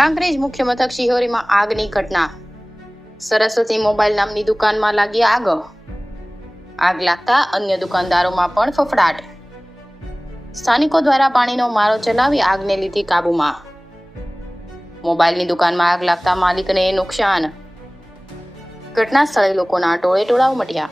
કાંકરેજ મુખ્ય મથક શિહોરીમાં આગની ઘટના. સરસ્વતી મોબાઈલ નામની દુકાનમાં લાગી આગ. આગ લાગતા અન્ય દુકાનદારોમાં પણ ફફડાટ. સ્થાનિકો દ્વારા પાણીનો મારો ચલાવી આગને લીધી કાબૂમાં. મોબાઈલની દુકાનમાં આગ લાગતા માલિકને નુકસાન. ઘટના સ્થળે લોકોના ટોળે ટોળા ઉમટ્યા.